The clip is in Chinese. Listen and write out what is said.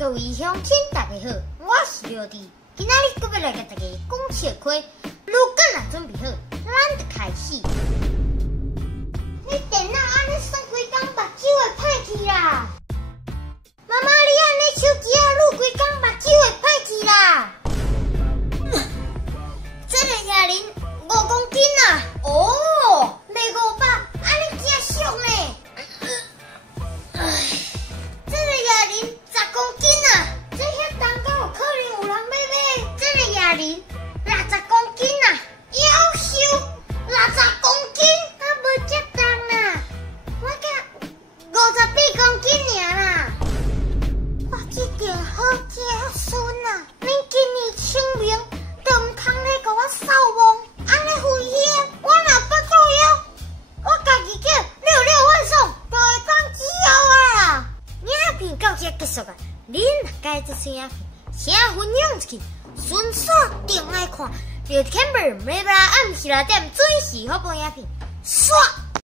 各位乡亲，大家好，我是廖弟，今仔日搁要来甲大家讲笑话。如果若准备好，咱就开始。你电脑安尼算规工，目睭会歹去啦！妈妈，你安尼手机撸规工，目睭会歹去啦！这个哑铃5公斤啊！哦，卖500，安尼真俗呢！这个哑铃10公斤啊！这遐重，敢有可能有人要买？这个哑铃60公斤啊！夭寿60公斤，啊无遮重啦！我甲58公斤尔啦！我这电好正顺啊！恁今年清明都唔通咧甲我扫墓，安尼危险！我若不作妖，我家己叫66万送，就会当只妖啊啦！影片到这结束啊！恁若介意这影片，请分享出去，顺续订来看。Beauty Camper 每晚暗时6点准时发布影片，刷。